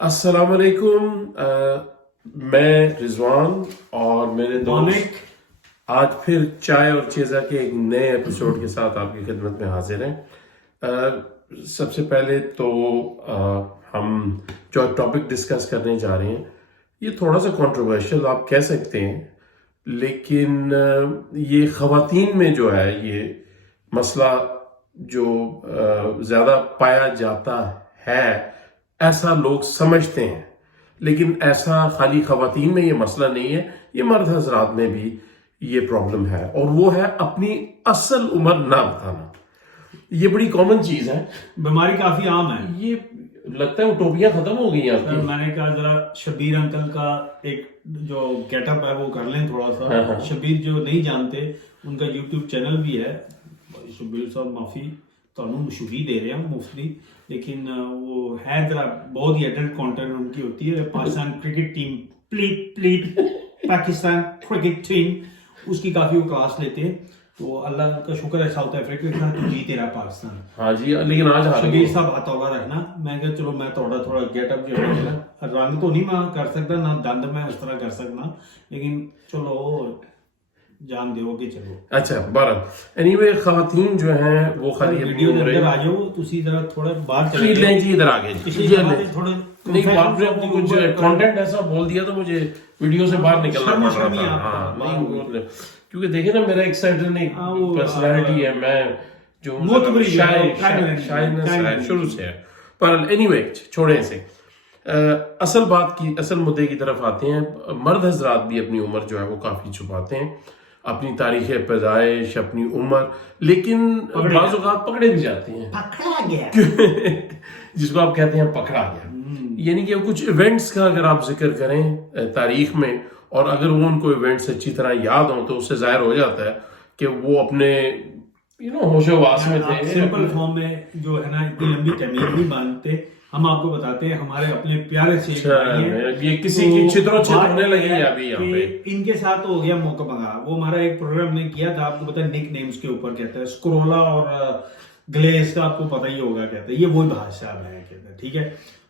अस्सलाम वालेकुम। मैं रिजवान और मेरे दोस्त आज फिर चाय और चेज़ा के एक नए एपिसोड के साथ आपकी खिदमत में हाजिर हैं। सबसे पहले तो हम जो टॉपिक डिस्कस करने जा रहे हैं ये थोड़ा सा कंट्रोवर्शियल आप कह सकते हैं, लेकिन ये ख़वातीन में जो है ये मसला जो ज़्यादा पाया जाता है ऐसा लोग समझते हैं, लेकिन ऐसा खाली ख़वातीन में ये मसला नहीं है, ये मर्द हजरात में भी ये प्रॉब्लम है। और वो है अपनी असल उम्र ना बताना। ये बड़ी कॉमन चीज है, बीमारी काफी आम है। ये लगता है उटोपियां खत्म हो गई हैं सर आपकी। मैंने कहा जरा शबीर अंकल का एक जो गेटअप है वो कर लें थोड़ा सा। हाँ, हाँ। शबीर जो नहीं जानते उनका यूट्यूब चैनल भी है। शबीर साहब माफी ਤੁਹਾਨੂੰ मशहूरी दे रहे हैं मुफ्ती, लेकिन वो है जरा बहुत ही एडल्ट कंटेंट उनकी होती है। Pakistan cricket team pleat Pakistan cricket team उसकी काफी वो क्लास लेते हैं। तो अल्लाह का शुक्र है साउथ अफ्रीका के साथ जीते रहा पाकिस्तान। हाँ जी, लेकिन आज हार शबीर गए। साहब हथौड़ा रहना, मैं कहा चलो मैं थोड़ा गेटअप जो है मेरा रंग तो नहीं मैं कर सकता ना दंद मैं उस तरह कर सकना, लेकिन चलो जान दो कि चलो। अच्छा बहरहाल एनीवे ख़वातीन जो हैं वो खाली अपनी वीडियो के उम्र अंदर आ जाओ तुसी जरा थोड़ा बाहर चले जाओ। लें जी, इधर आ गए जी। पिछली ये दफा लें। से थोड़े नहीं, आपने अपनी कुछ कंटेंट ऐसा बोल दिया तो मुझे वीडियो से बाहर निकलना पड़ रहा था। हाँ, नहीं वो क्योंकि देखे ना मेरा एक सर्टन एक पर्सनालिटी है, मैं जो शायद शुरू से है। पर एनीवे छोड़े इसे। असल बात की असल मुद्दे की तरफ आते हैं। मर्द हजरात भी अपनी उम्र जो है वो काफी छुपाते हैं, अपनी तारीख पैदाइश, अपनी उम्र, लेकिन बाज़ औक़ात पकड़े भी जाते हैं। पकड़ा गया जिसको आप कहते हैं पकड़ा गया, यानी कि कुछ इवेंट्स का अगर आप जिक्र करें तारीख में, और अगर वो उनको इवेंट्स अच्छी तरह याद हो तो उससे जाहिर हो जाता है कि वो अपने होशोवास में थे। सिंपल फॉर्म में जो है ना इतनी लंबी तमीज नहीं बांधते। हम आपको बताते हैं हमारे अपने प्यारे से ये किसी की छितरो छित होने लगी है अभी यहाँ पे। इनके साथ हो गया मौका मंगा। वो हमारा एक प्रोग्राम ने किया था, आपको पता है निक नेम्स के ऊपर कहते हैं स्क्रोला और ग्लेस का आपको पता ही होगा, कहते हैं ये वही भाषा है कहते हैं, ठीक है।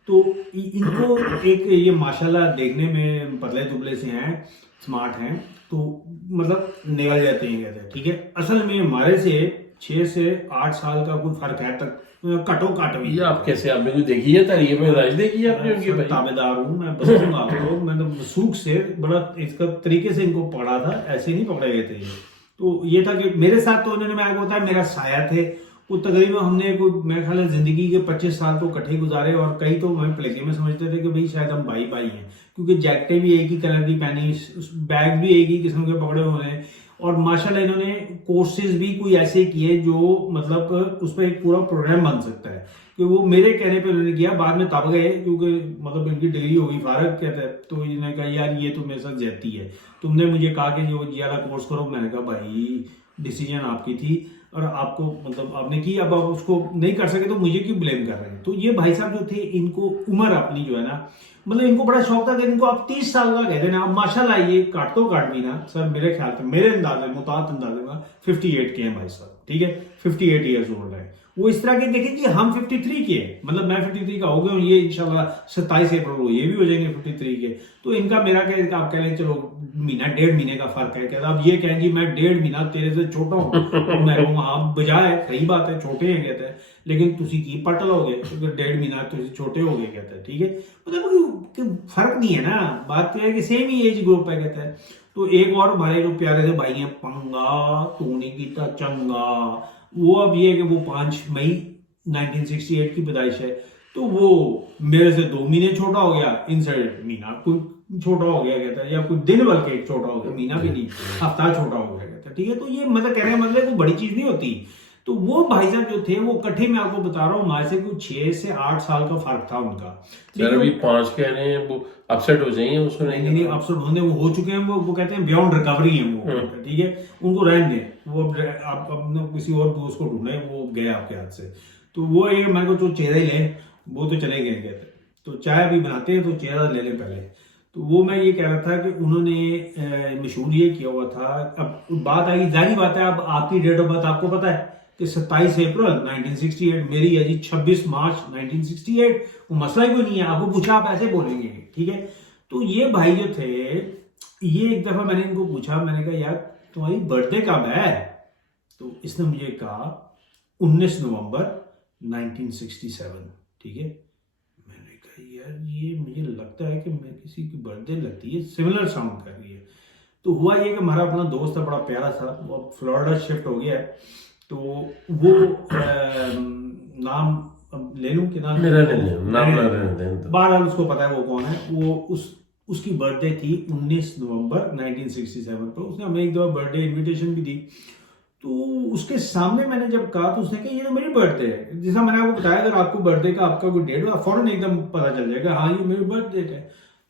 तो इनको एक ये माशाल्लाह देखने में पतले दुबले से हैं, स्मार्ट हैं, तो मतलब निकल जाते हैं कहते हैं, ठीक है। असल में हमारे से 6 से 8 साल का कोई फर्क है तक कटो काट भी। ये आप कैसे आपने कुछ देखी है तारीख में राज देखी है आपने उनकी? भाई ताबेदार हूँ मैं, बताऊंगा आपको। मैंने सूख से बड़ा इसका तरीके से इनको पढ़ा था, ऐसे नहीं पकड़े गए थे ये। तो ये था कि मेरे साथ तो उन्होंने, मैं आपको बताया मेरा साया थे वो तकरीबन हमने कोई मेरे ख्याल जिंदगी के 25 साल तो इकट्ठे गुजारे, और कई तो हमें प्लेटे में समझते थे कि भाई शायद हम भाई भाई हैं, क्योंकि जैकेटें भी एक ही कलर की पहनी, बैग भी एक ही किस्म के पकड़े हुए हैं, और माशाल्लाह इन्होंने कोर्सेज भी कोई ऐसे किए जो मतलब उस पर एक पूरा प्रोग्राम बन सकता है। कि वो मेरे कहने पे उन्होंने किया, बाद में तब गए क्योंकि मतलब इनकी डिग्री होगी फारग कहते हैं, तो इन्होंने कहा यार ये तो मेरे साथ ज्यादती है, तुमने मुझे कहा कि जो ये वाला कोर्स करो। मैंने कहा भाई डिसीजन आपकी थी और आपको मतलब आपने की, अब आप उसको नहीं कर सके तो मुझे क्यों ब्लेम कर रहे हैं। तो ये भाई साहब जो थे इनको उम्र अपनी जो है ना, मतलब इनको बड़ा शौक था कि इनको आप 30 साल का कहते ना, अब माशाल्लाह ये काट तो काट भी ना सर, मेरे ख्याल से मेरे अंदाजे मुताबिक अंदाजे में 58 के हैं भाई साहब, ठीक है, 58 ईयर्स ओल्ड है वो। इस तरह के देखें कि हम 53 के, मतलब मैं 53 का हो गया हूँ, ये इंशाल्लाह 27 अप्रैल को ये भी हो जाएंगे 53 के। तो इनका मेरा क्या, आप कह रहे हैं चलो महीना 1.5 महीने का फर्क है, कहता अब ये कहें जी मैं 1.5 महीना तेरे से छोटा हूँ, तो मैं कहूँगा हाँ बजाय सही बात है, छोटे हैं कहते हैं, लेकिन तुसी की पट लोगे क्योंकि 1.5 महीना तुसी छोटे हो गए कहते हैं, ठीक है। मतलब फर्क नहीं है ना, बात तो है कि सेम ही एज ग्रुप है कहते हैं। तो एक और हमारे जो प्यारे से भाई हैं पंगा तूने कीता चंगा, वो अब ये कि वो 5 मई 1968 की पैदाइश है, तो वो मेरे से 2 महीने छोटा हो गया, इनसे महीना कोई छोटा हो गया कहता है, या कोई दिन बल्कि एक छोटा हो गया, महीना भी नहीं हफ्ता छोटा हो गया कहता है, ठीक है। तो ये मतलब कह रहे हैं मतलब कोई बड़ी चीज नहीं होती। तो वो भाई साहब जो थे वो इकट्ठे, मैं आपको बता रहा हूँ हमारे से कुछ 6 से 8 साल का फर्क था उनका। सर अभी 5 कह रहे हैं, वो अपसेट हो जाएंगे उसको नहीं अपसेट होने वो हो चुके हैं, वो कहते हैं बियॉन्ड रिकवरी है वो, ठीक है, उनको रहने दें, वो आप अपने किसी और दोस्त को ढूंढे, वो गए आपके हाथ से। तो वो एक मेरे को जो चेहरा ही ले वो तो चले गए कहते, तो चाय अभी बनाते हैं तो चेहरा ले लें पहले। तो वो मैं ये कह रहा था कि उन्होंने मशहूर ये किया हुआ था। अब बात आई, जारी बात है, अब आपकी डेट ऑफ बर्थ आपको पता है कि 27 अप्रैल 1968, मेरी है जी 26 मार्च 1968। वो मसला ही कोई नहीं है, आपको पूछा आप ऐसे बोलेंगे, ठीक है। तो ये भाई जो थे, ये एक दफा मैंने इनको पूछा, मैंने कहा यार तुम्हारी बर्थडे कब है? तो इसने मुझे कहा 19 नवंबर 1967, ठीक है। मैंने कहा यार ये मुझे लगता है कि मैं किसी की बर्थडे लगती है, सिमिलर साउंड कर रही है। तो हुआ ये कि हमारा अपना दोस्त था, बड़ा प्यारा था, वो अब फ्लोरिडा शिफ्ट हो गया है। तो वो नाम अब ले लूं कि नाम, मेरा नहीं है, नाम ना रहने दें। बहरहाल उसको पता है वो कौन है। वो उसकी बर्थडे थी 19 नवंबर 1967 पर। उसने हमें एक दो बर्थडे इनविटेशन भी दी। तो उसके सामने मैंने जब कहा तो उसने कहा ये तो मेरी बर्थडे है। जैसा मैंने आपको बताया, अगर आपको बर्थडे का आपका कोई डेट हो फौरन एकदम पता चल जाएगा, हाँ ये मेरी बर्थडे है।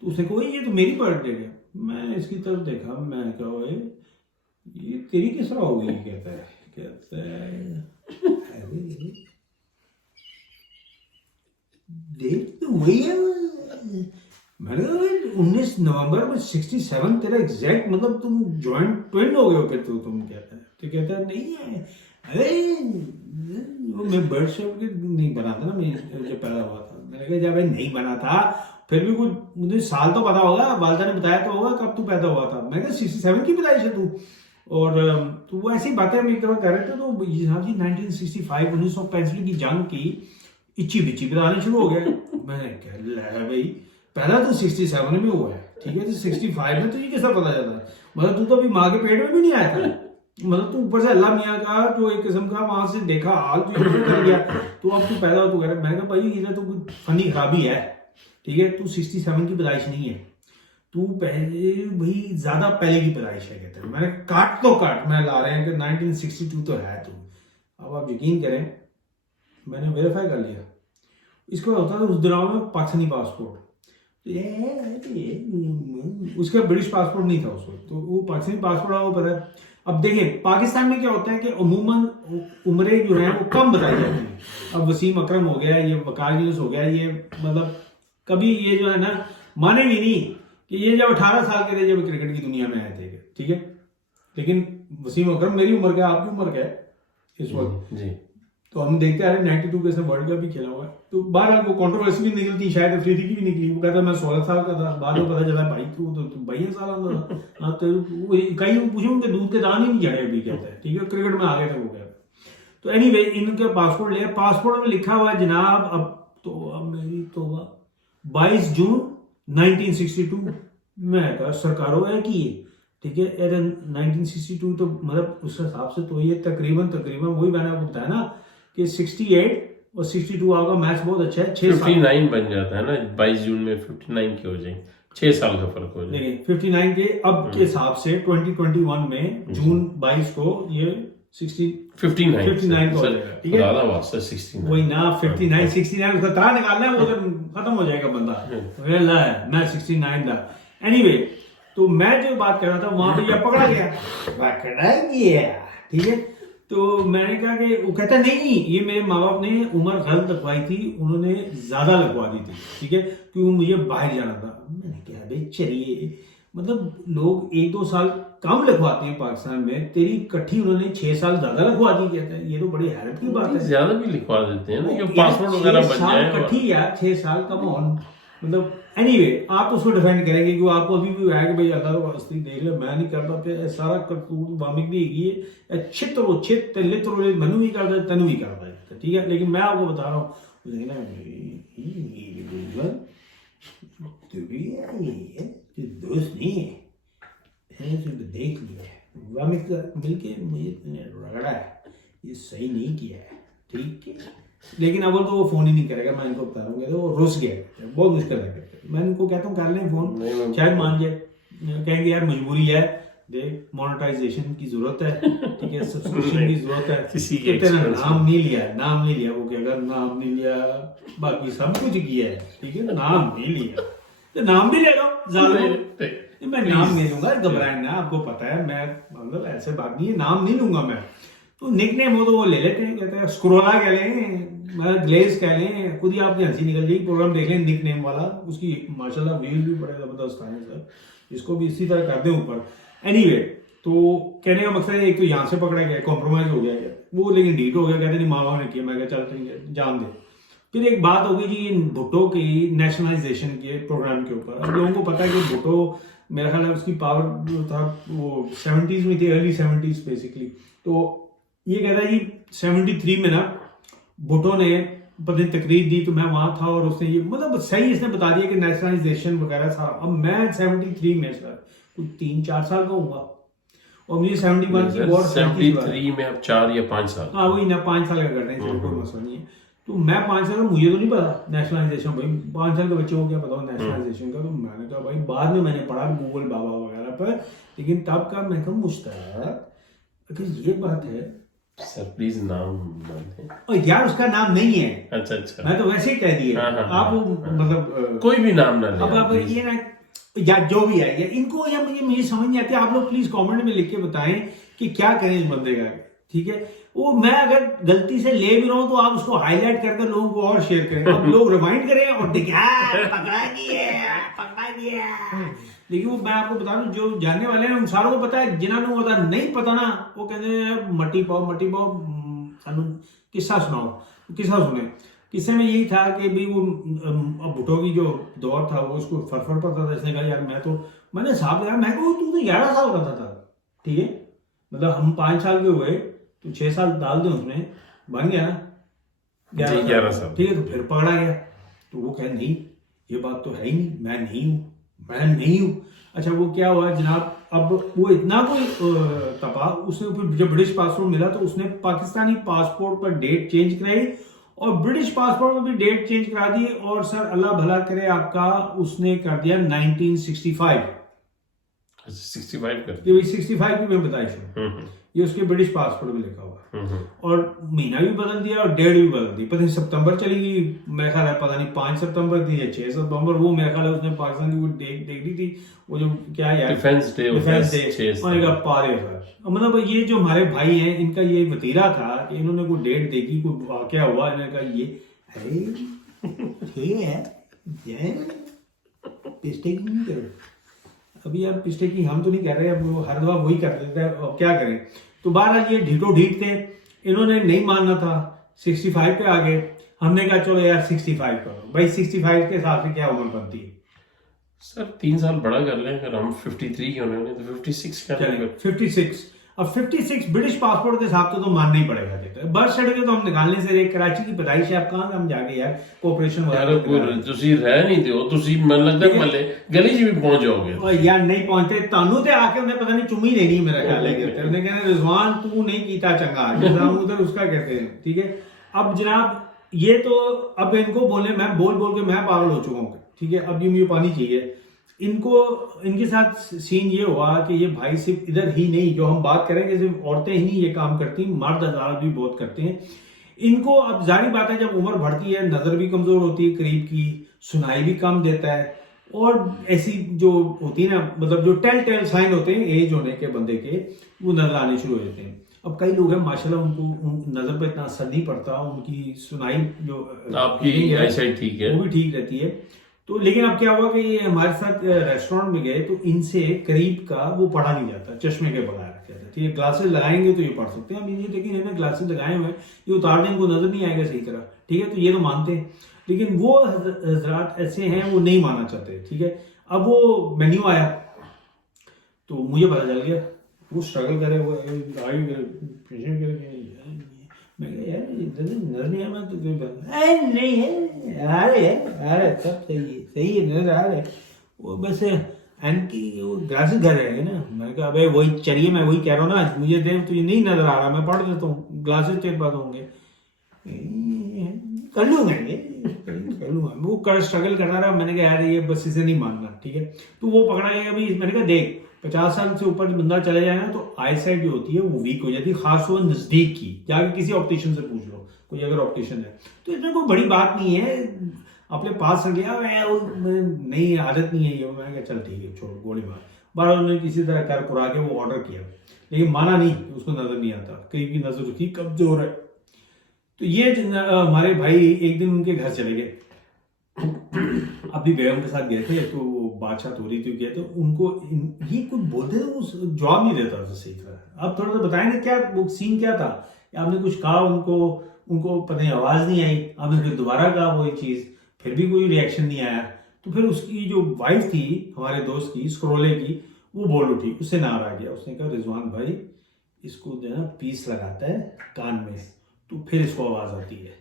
तो उसने कहा ये तो मेरी बर्थडे है। मैं इसकी तरफ देखा, मैं कहा ये तेरी किस तरह होगी? कहता है देख तो वही है। मैंने कहा 19 नवंबर में 67 तेरा एग्जैक्ट, मतलब तुम जॉइंट ट्विन हो गए हो फिर? तो तुम कहता है, तो कहता है नहीं है, अरे मैं बर्थ सर्टिफिकेट नहीं बना था ना, मैं जब पैदा हुआ था। मैंने कहा जब नहीं बना था फिर भी कुछ मुझे साल तो पता होगा, वालदा ने बताया तो होगा कब तू पैदा हुआ था। मैंने कहा 67 की पैदाइश है तू। और तो वो ऐसी बातें हम एक दफा कर रहे थे, तो जनाब जी 1965 1965 की जंग की इच्ची बिच्ची बताने शुरू हो गया। मैंने कहा भाई पहला तो 67 में हुआ है, ठीक है, तो 65 में तुझे कैसा पता चला? मतलब तू तो अभी माँ के पेट में भी नहीं आया था, मतलब तू ऊपर से अल्लाह मियाँ का जो एक किस्म का वहां से देखा हाल तुझे कर गया, तो अब तू पैदा हो तो कह रहा। मैंने कहा भाई ये तो कुछ फनी खराबी है, ठीक है, तू 67 की पैदाइश नहीं है, तू पहले भाई ज्यादा पहले की पैदाइश है। कहते हैं मैंने काट तो काट मैं ला रहे हैं कि 1962 तो है तू। अब आप यकीन करें मैंने वेरीफाई कर लिया। इसको होता था उस दिनों में पाकिस्तानी पासपोर्ट, उसका ब्रिटिश पासपोर्ट नहीं था उस वक्त, तो वो पाकिस्तानी पासपोर्ट वो पता है। अब देखिए पाकिस्तान में क्या होता है कि अमूमन उम्रें जो है वो कम बताई जाती हैं। अब वसीम अकरम हो गया, ये वकार यूनुस हो गया, ये मतलब कभी ये जो है ना मानेंगे नहीं कि ये जब 18 साल के थे जब क्रिकेट की दुनिया में आए थे, ठीक है। लेकिन वसीम अकरम मेरी उम्र का, आपकी उम्र का है इस वक्त जी। तो हम देखते आ रहे 92 के इसने वर्ल्ड कप भी खेला हुआ है। तो बाहर वो कंट्रोवर्सी भी निकलती, शायद अफरीदी की भी निकली। वो कहता मैं 16 साल का था, बाद में पता चला भाई तू तो 22 साल का था। तो कई पूछूं कि दूध के दान ही नहीं जाए अभी, कहता है, ठीक है, क्रिकेट में आ गए थे वो कहता। तो एनीवे इनके पासपोर्ट ले, पासपोर्ट में लिखा हुआ है जनाब, अब मेरी तो 22 जून 1962। मैं कहा सरकारों है कि ठीक है 1962 तो मतलब उस हिसाब से तो ये तकरीबन वही मैंने आपको बताया ना कि 68 और 62 आपका मैच बहुत अच्छा है। 59 बन जाता है ना 22 जून में, 59 के हो जाएंगे, 6 साल का फर्क हो जाएगा। 59 के अब के हिसाब से 2021 में जून 22 को ये 59 हो जाएगा, ठीक है। वही ना 59 69 उसका तारा निकालना है, वो तो खत्म हो जाएगा बंदा। मैं 69 था। एनीवे तो मैं जो बात कर रहा था वहां पे ये पकड़ा गया, ठीक है। तो मैंने कहा कि वो कहता नहीं ये मेरे माँ बाप ने उम्र गलत लगवाई थी, उन्होंने ज्यादा लगवा दी थी, ठीक है, क्योंकि मुझे बाहर जाना था। मैंने कहा भाई चलिए, मतलब लोग 1-2 साल कम लगवाते हैं पाकिस्तान में, तेरी इकट्ठी उन्होंने 6 साल ज्यादा लगवा दी। कहता है ये तो बड़ी हैरत की बात है, ज्यादा भी लिखवा देते हैं ना पासपोर्ट वगैरह बन जाए इकट्ठी यार 6 साल कम ऑन, मतलब एनीवे आप उसको डिफेंड करेंगे कि आपको अभी भी है कि भाई अल्लाह तो वास्ते देख ले, मैं नहीं करता पे सारा करतूत वामिक भी है छित लित्र मनु भी करता है तनु भी करता है, ठीक है। लेकिन मैं आपको बता रहा हूँ दोस्त नहीं है, देख लिया वामिक मिलके मुझे रगड़ा है, ये सही नहीं किया है, ठीक है। लेकिन अब तो वो फोन ही नहीं करेगा, मैं इनको बता रहा हूँ, वो रुस गया, बहुत मुश्किल है। मैं इनको कहता हूँ कर लें फोन, शायद मान जाए, कहेंगे यार मजबूरी है, देख मोनेटाइजेशन की जरूरत है, ठीक है, सब्सक्रिप्शन की जरूरत है, किसी के नाम नहीं लिया वो, अगर नाम नहीं लिया बाकी सब कुछ किया है, ठीक है, नाम नहीं लिया तो नाम भी ले लो, मैं नाम नहीं लूंगा, घबराए ना, आपको पता है मैं मतलब ऐसे बात नहीं है, नाम नहीं लूंगा मैं। तो निकनेम हो तो वो ले लेते हैं, कहते हैं स्क्रोला कह लें, ग्लेज कह लें, खुद ही आपकी हंसी निकल जाएगी। प्रोग्राम देख लें निकनेम वाला, उसकी माशाल्लाह व्यूज भी बड़े जबरदस्त आए हैं सर, इसको भी इसी तरह कर दें ऊपर। एनीवे तो कहने का मकसद है एक तो यहाँ से पकड़ा गया, कॉम्प्रोमाइज हो गया, वो लेकिन डीट हो गया, कहते नहीं माँ बाप ने किया। मैं कहा चल ठीक है जान दे। फिर एक बात होगी जी इन भुट्टो की नेशनलाइजेशन के प्रोग्राम के ऊपर। अब लोगों को पता है कि भुट्टो मेरा ख्याल है उसकी पावर जो था वो 70s में थी, अर्ली 70s बेसिकली। तो ये कहता है कि 73 में ना भुट्टो ने पता नहीं तकरीर दी, तो मैं वहां था और उसने ये मतलब सही इसने बता दिया कि नेशनलाइजेशन वगैरह था। अब मैं 73 में सर कुछ 3-4 साल का हुआ और मुझे 71 की वॉर 73 में अब 4 या 5 साल। हाँ वही ना 5 साल का कर रहे हैं, कोई मसला नहीं है। तो मैं 5 साल का, मुझे तो नहीं पता नेशनलाइजेशन, भाई 5 साल के बच्चे को क्या पता हो नेशनलाइजेशन का। तो मैंने कहा भाई बाद में मैंने पढ़ा गूगल बाबा वगैरह पर, लेकिन तब का मैं कहा मुश्ताक अगर ये बात है सर प्लीज नाम मत दें। और यार उसका नाम नहीं है। अच्छा अच्छा, मैं तो वैसे ही कह दिया। हाँ, आप मतलब कोई भी नाम ना अब लें आप please। ये ना या जो भी है या इनको या मुझे समझ नहीं आती। आप लोग प्लीज कमेंट में लिख के बताएं कि क्या करें इस बंदे का, ठीक है। वो मैं अगर गलती से ले भी रहा हूं तो आप उसको हाईलाइट करके लोगों को और शेयर करें। अब लोग रिमाइंड करें और दिखाएं पकड़ा दिया। लेकिन वो मैं आपको बता दूं जो जानने वाले हैं उन सारों को पता है, जिन्होंने पता नहीं पता ना वो कहते हैं मट्टी पाओ सानू किस्सा सुनाओ। किस्सा सुने, किस्से में यही था कि भी वो भुट्टो की जो दौर था वो उसको फरफर पड़ता था। इसने कहा यार मैंने साहब यार मैं कहूँ तू तो 11 साल का था, ठीक है, मतलब हम 5 साल के हुए तो 6 साल डाल दें उसमें बन गया ना 11 साल, ठीक है। तो फिर पकड़ा गया तो वो कहे नहीं ये बात तो है ही नहीं, मैं नहीं हूँ। अच्छा वो क्या हुआ जनाब, अब वो इतना कोई तपा उसने फिर जब ब्रिटिश पासपोर्ट मिला तो उसने पाकिस्तानी पासपोर्ट पर डेट चेंज कराई और ब्रिटिश पासपोर्ट में भी डेट चेंज करा दी। और सर अल्लाह भला करे आपका, उसने कर दिया 1965। 65 कर ये 65 की मैं बताई थी, ये उसके ब्रिटिश पासपोर्ट में लिखा हुआ। और महीना भी बदल दिया और डेट भी बदल दी। पता नहीं सितंबर चली गई मेरा ख्याल है, पता नहीं 5 सितंबर थी या 6 सितंबर, वो मेरा ख्याल है उसने पाकिस्तान की वो डेट देख ली थी, वो जो क्या यार डिफेंस डे पारे सर। मतलब ये जो हमारे भाई हैं इनका ये वतीरा था कि इन्होंने कोई डेट देखी, कोई वाकया हुआ, इन्होंने कहा ये है मिस्टेक नहीं करो। अभी आप पिछले की हम तो नहीं कर रहे, अब वो हर दफा वही कर देते हैं, अब क्या करें। तो बहरहाल ये ढीठो ढीठ थे, इन्होंने नहीं मानना था, 65 पे आ गए। हमने कहा चलो यार 65 करो भाई, 65 के हिसाब से क्या उम्र बनती है सर? 3 साल बड़ा कर लें, अगर हम 53 के होने तो 56 कर लेंगे। 56 अब 56 ब्रिटिश पासपोर्ट के हिसाब से तो मानना ही पड़ेगा। बर्थ सर्टिफिकेट तो हम निकालने से कराची की पैदाइश है, आप कहाँ हम जाके यार कोऑपरेशन ਤੁਸੀਂ ਰਹਿ ਨਹੀਂ ਦਿਓ, ਤੁਸੀਂ ਮੈਨੂੰ ਲੱਗਦਾ ਮੱਲੇ ਗਲੀ 'ਚ ਵੀ ਪਹੁੰਚ ਜਾਓਗੇ। और यार नहीं पहुंचते तानू ते आके उन्हें पता नहीं चुम्मी देनी मेरा ख्याल है कि उन्हें कहना रिजवान तू नहीं कीता चंगा, जैसा उधर उसका कहते हैं, ठीक है। अब जनाब ये तो अब इनको बोले मैं बोल के मैं पागल हो चुका हूँ, ठीक है। अब ये मुझे पानी चाहिए। इनके साथ सीन ये हुआ कि ये भाई सिर्फ इधर ही नहीं, जो हम बात करेंगे सिर्फ औरतें ही नहीं ये काम करती, मर्द हज़ार भी बहुत करते हैं। इनको अब जारी बात है जब उम्र बढ़ती है नजर भी कमजोर होती है, करीब की सुनाई भी कम देता है, और ऐसी जो होती है ना मतलब जो टेल साइन होते हैं एज होने के बंदे के, वो नजर आने शुरू हो जाते हैं। अब कई लोग हैं माशाल्लाह उनको नजर पर इतना असर नहीं पड़ता, उनकी सुनाई जो आपकी आईसाइट ठीक है वो भी ठीक रहती है। तो लेकिन अब क्या हुआ कि ये हमारे साथ रेस्टोरेंट में गए तो इनसे करीब का वो पढ़ा नहीं जाता, चश्मे के बगैर रखा जाता, ठीक है। ग्लासेस लगाएंगे तो ये पढ़ सकते हैं, अब ये लेकिन इन्हें ग्लासेस लगाए हुए ये उतार दें इनको नजर नहीं आएगा सही तरह, ठीक है। तो ये तो मानते हैं, लेकिन वो हजरात ऐसे हैं वो नहीं मानना चाहते, ठीक है। अब वो मेन्यू आया तो मुझे पता चल गया वो स्ट्रगल करे हुए, मैं यार नजर नहीं आया, तो नहीं है अरे सब सही है नजर आ रहा है, वो बस एंटी वो ग्लासेस घर है ना। मैंने कहा अबे वही चलिए, मैं वही कह रहा हूँ ना, मुझे देख तुझे नहीं नजर आ रहा, मैं पढ़ देता हूँ, ग्लासेस तेरे पास होंगे, कर लूंगा। वो स्ट्रगल करता रहा। मैंने कहा यार ये बस इसे नहीं मानना, ठीक है। तो वो पकड़ा गया। अभी मैंने कहा देख 50 साल से ऊपर बंदा चले जाए ना तो आईसाइट जो होती है वो वीक हो जाती है, खासतौर नजदीक की, जाके किसी ऑप्टिशियन से पूछ लो, कोई अगर ऑप्टिशियन है तो इसमें कोई बड़ी बात नहीं है, अपने पास रख लिया नहीं आदत नहीं है ये। मैंने कहा चल ठीक है छोड़ गोली मार, बार उन्होंने किसी तरह कर पुरा के वो ऑर्डर किया, लेकिन माना नहीं, उसको नजर नहीं आता, कहीं की नजर उसकी कमजोर है। तो ये हमारे भाई एक दिन उनके घर चले गए, अभी बेगम के साथ गए थे तो बातचीत हो रही थी, गए तो उनको ये कुछ बोलते थे वो जवाब नहीं देता था सही तरह। अब थोड़ा सा बताएंगे क्या वो सीन क्या था या आपने कुछ कहा उनको पता नहीं आवाज नहीं आई, आपने फिर दोबारा कहा वही चीज, फिर भी कोई रिएक्शन नहीं आया, तो फिर उसकी जो वाइफ थी हमारे दोस्त की, स्क्रोले की, वो बोल उठी, उससे नार आ गया, उसने कहा रिजवान भाई इसको जो है ना पीस लगाता है कान में तो फिर इसको आवाज आती है।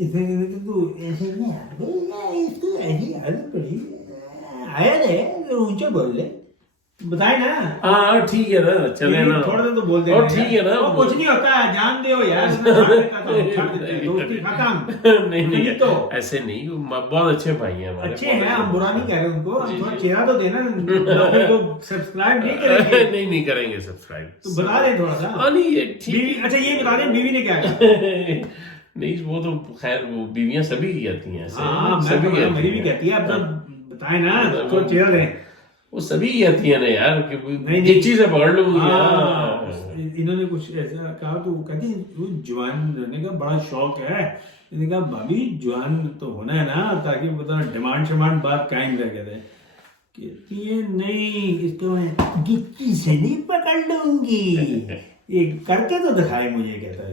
इसको ऐसी आदत पड़ी, आया रे ऊंचे बोल ले, बताए ना। हाँ ठीक है ना, चले ना, थोड़ा सा तो बोल दे, और ठीक है ना, कुछ नहीं होता है, जान दे यार, दोस्ती खत्म। नहीं नहीं तो ऐसे नहीं, बहुत अच्छे भाई हैं हमारे, अच्छे हैं, हम बुरा नहीं कह रहे उनको, हम थोड़ा चेहरा तो देना, तो सब्सक्राइब नहीं करेंगे। नहीं करेंगे सब्सक्राइब, तो बता दे थोड़ा सा। हाँ नहीं ये ठीक। बीवी, अच्छा ये बता दे बीवी ने क्या कहा? नहीं वो तो खैर वो बीवियां सभी की कहती हैं ऐसे, हाँ सभी कहती मेरी भी हैं। कहती है, अब तो बताए ना, तो चेहरा दें। वो सभी कहती है ना यार कि नहीं, गिच्ची से पकड़ लूंगी। हाँ, इन्होंने कुछ ऐसा कहा तो वो कहती वो जवान रहने का बड़ा शौक है। इन्होंने कहा भाभी जवान तो होना है ना, ताकि वो डिमांड शमांड बात कायम रह गए। कहती है नहीं, इसको मैं गिच्ची से नहीं पकड़ लूंगी, ये करके तो दिखाए मुझे, कहता है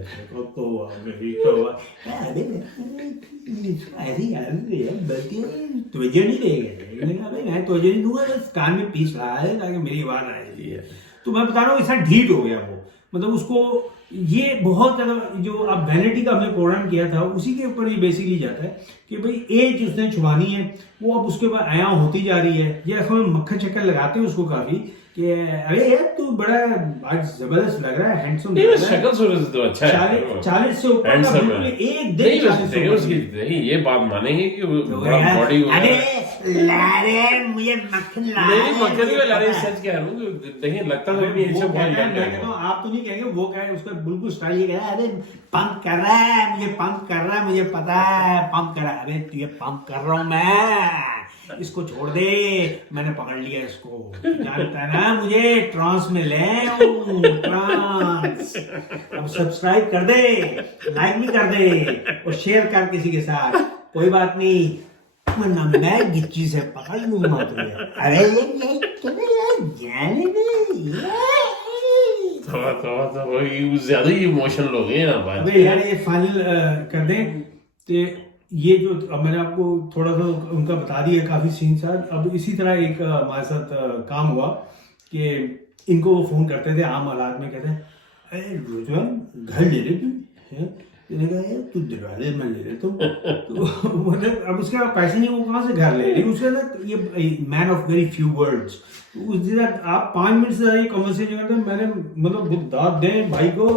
तुझे नहीं देगा, मैं तुझे नहीं दूंगा, कान में पीस रहा है ताकि मेरी आवाज आए। तो मैं बता रहा हूँ ऐसा ढीठ हो गया वो, मतलब उसको ये बहुत ज्यादा, जो अब वैनिटी का हमने प्रोग्राम किया था उसी के ऊपर ये बेसिकली जाता है कि भाई एज उसने छुपानी है, वो अब उसके बाद आया होती जा रही है। ये हम मक्खन चक्कर लगाते हैं उसको काफी कि अरे यार तू बड़ा आज जबरदस्त लग रहा है, हैंडसम लग रहा है, शक्ल सूरत तो अच्छा है, 40 से ऊपर का बिल्कुल एक दिन 40 से उसकी नहीं, ये बात मानेंगे कि बड़ा बॉडी। अरे मुझे मक्खन ला, नहीं मक्खन ही ला रहे, सच कह रहा हूँ, देखिए लगता तो भी ऐसे बहुत लग रहा है। आप तो नहीं कहेंगे, वो कहे उसका बिल्कुल स्टाइल ये कह रहा है, अरे पंप कर रहा है, मुझे पंप कर रहा है, मुझे पता है पंप कर रहा है, अरे तुझे पंप कर रहा हूँ मैं, इसको छोड़ दे, मैंने पकड़ लिया इसको, जानता है ना मुझे ट्रांस में ले ट्रांस। अब सब्सक्राइब कर दे, लाइक भी कर दे और शेयर कर किसी के साथ, कोई बात नहीं, वरना मैं गिच्ची से पकड़ लूंगा तुझे। अरे तो ज्यादा ही इमोशनल हो गए ना भाई। अबे यार ये फाइनल कर दें, तो ये जो अब मैंने आपको थोड़ा सा उनका बता दिया काफी सीन साथ। अब इसी तरह एक हमारे साथ काम हुआ कि इनको वो फोन करते थे आम हालात में, कहते हैं अरे रुजवान घर ले ले तू, कहा यार तू दरवाजे में ले ले तो मतलब अब उसके बाद पैसे नहीं, वो कहाँ से घर ले, लेकिन उसके बाद ये man of very few words, उस दिन आप 5 मिनट से ये कन्वर्सेशन करते हैं, मैंने मतलब दाद दें भाई को,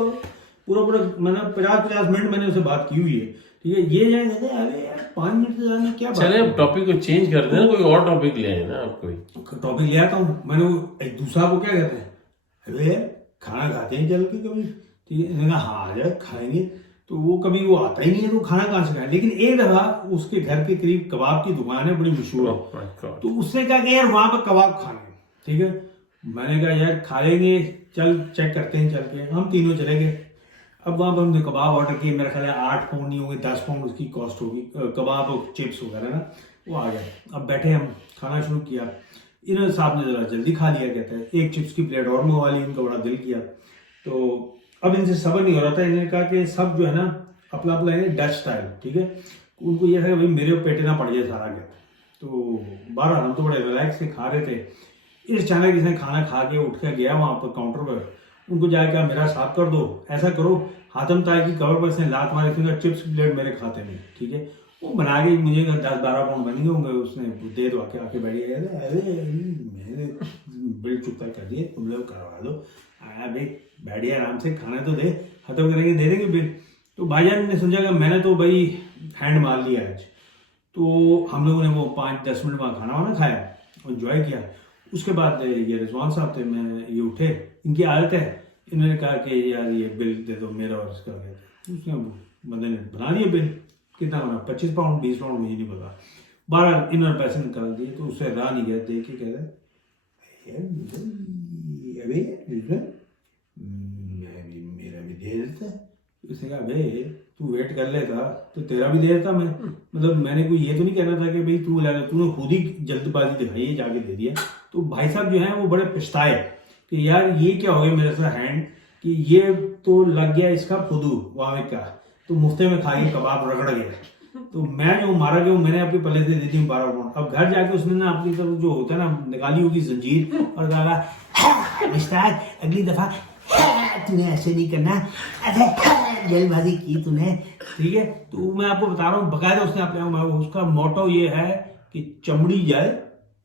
पूरा मतलब 50 मिनट मैंने उससे बात की हुई है, ठीक है। ये जाए कहते हैं अरे यार 5 मिनट से जाने क्या बात, चले अब टॉपिक को चेंज कर देना, कोई और टॉपिक ले आए ना, आप कोई टॉपिक ले आता हूँ। मैंने एक दूसरा को क्या कहते हैं, अरे यार खाना खाते हैं चल के कभी, ठीक है, मैंने कहा हाँ यार खाएंगे, तो वो कभी वो आता ही नहीं है, तो खाना कहाँ से खाए। लेकिन एक दफा उसके घर के करीब कबाब की दुकान है बड़ी मशहूर, तो उसने कहा कि यार वहां पर कबाब खाने, ठीक है। मैंने कहा यार खा लेंगे, चल चेक करते हैं चल के, हम तीनों चले गए। अब वहां पर हमने कबाब ऑर्डर किए, मेरा ख्याल है 8 पाउंड नहीं होंगे, 10 पाउंड उसकी कॉस्ट होगी, कबाब और चिप्स वगैरह ना, वो आ गया। अब बैठे हम खाना शुरू किया, इन्होंने साहब ने जरा जल्दी खा लिया, कहते हैं एक चिप्स की प्लेट और मंगवा ली, इनका बड़ा दिल किया। तो अब इनसे सबर नहीं हो रहा था, इन्होंने कहा कि सब जो है ना अपना अपना है डच स्टाइल, ठीक है। उनको यह है भाई मेरे पेटे ना पड़ जाए सारा क्या। तो 12 हम तो बड़े रिलैक्स से खा रहे थे, इस अचानक इसने खाना खा के उठ के गया वहां पर काउंटर पर, उनको जाके कहा मेरा साफ कर दो, ऐसा करो हाथम ताई की कवर पर इसने लात मारी थी, चिप्स की प्लेट मेरे खाते में, ठीक है। वो बना के मुझे 10-12 पाउंड बन गए होंगे, उसने दे दो आके बैठी गए, अरे मैंने बिल चुकता कर दिए, तुम लोग करवा दो, आया भाई बैठिए आराम से, खाना तो दे, खत्म करेंगे दे देंगे बिल। तो भाईजान ने समझा कि मैंने तो भाई हैंड मार लिया आज, तो हम लोगों ने वो 5-10 मिनट वहाँ खाना वाना खाया, एंजॉय किया। उसके बाद ये रिजवान साहब थे, मैं ये उठे, इनकी आदत है, इन्होंने कहा कि यार ये बिल दे दो मेरा और इसका, उसने बंदे ने बना दिया बिल, कितना बना 25 पाउंड 20 पाउंड मुझे नहीं पता, 12 इन्होंने पैसे निकाल दिए। तो उससे राह नहीं गया, देख के कह रहे अरे मेरा भी दे देता। उसने कहा भाई तू वेट कर लेता तो तेरा भी दे देता मैं, मतलब मैंने कोई ये तो नहीं कहना था कि भाई तूने खुद ही जल्दबाजी दिखाई जाके दे दिया। तो भाई साहब जो है वो बड़े पछताए कि यार ये क्या हो गया मेरे साथ हैंड, कि ये तो लग गया इसका फुदू वामिक का, तो मुफ्ते में खा के कबाब रगड़ गया। तो मैं जो मारा गया मैंने अपनी पहले से दी थी 12 पाउंड। अब घर जाके उसने ना अपनी तरफ जो होता है ना निकाली होगी जंजीर और कहा मुश्ताक अगली दफा तूने ऐसे नहीं करना, ऐसे जल्दबाजी की तूने, ठीक है। तो मैं आपको बता रहा हूँ बकायदा उसने अपने उसका मोटो ये है कि चमड़ी जाए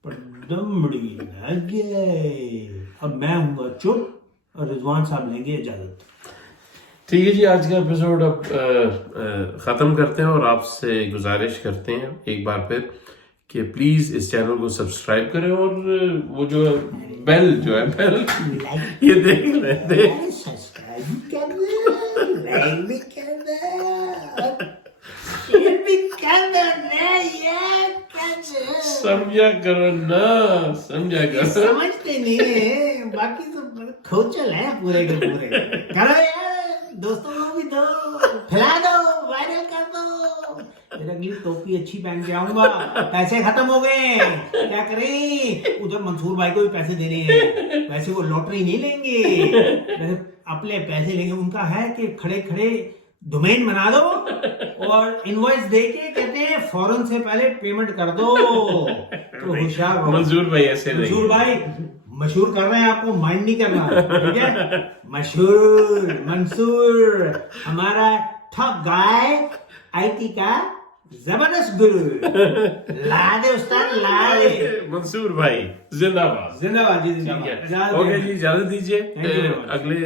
पर दमड़ी न गए। अब मैं हूँ चुप और रिजवान साहब लेंगे इजाजत। ठीक है जी, आज का एपिसोड अब ख़त्म करते हैं और आपसे गुजारिश करते हैं एक बार फिर कि प्लीज़ इस चैनल को सब्सक्राइब करें और वो जो बेल जो है बेल ये देख लें सब्सक्राइब करना, लाइक भी करना, शेयर भी करना, समझा करो ना, समझा करो। समझते नहीं है, बाकी तो खोचल है पूरे के पूरे। करो यार, दोस्तों को भी दो, फैला दो, वायरल कर दो। मेरा अगली टोपी अच्छी पहन के आऊंगा, पैसे खत्म हो गए, क्या करें? उधर मंसूर भाई को भी पैसे देने हैं, वैसे वो लॉटरी नहीं लेंगे, वैसे अपने पैसे लेंगे। उनका है कि खड़े खड़े डोमेन बना दो और इनवॉइस दे के कहते हैं फौरन से पहले पेमेंट कर दो। तो होशियार हो मंसूर भाई ऐसे नहीं। मंसूर भाई मशहूर कर रहे हैं आपको, माइंड नहीं करना, ठीक है। मशहूर मंसूर हमारा टॉप गाय, आईटी का जबरदस्त गुरु। ला दे उस्ताद, ला दे। मंसूर भाई जिंदाबाद। जिंदाबाद जी, जिंदाबाद। ओके जी, इजाजत दीजिए। Thank you very much. अगले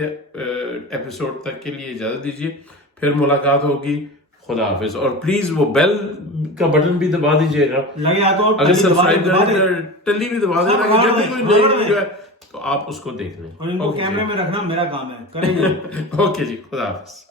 एपिसोड तक के लिए इजाजत दीजिए, फिर मुलाकात होगी। खुदा हाफिज। और प्लीज वो बेल का बटन भी दबा दीजिएगा, लगे तो अगर सब्सक्राइब करें टल्ली भी दबा देना कि जब भी कोई नई वीडियो है तो आप उसको देख लें। और इनको कैमरे में रखना मेरा काम है, करेंगे। ओके जी, खुदा हाफिज।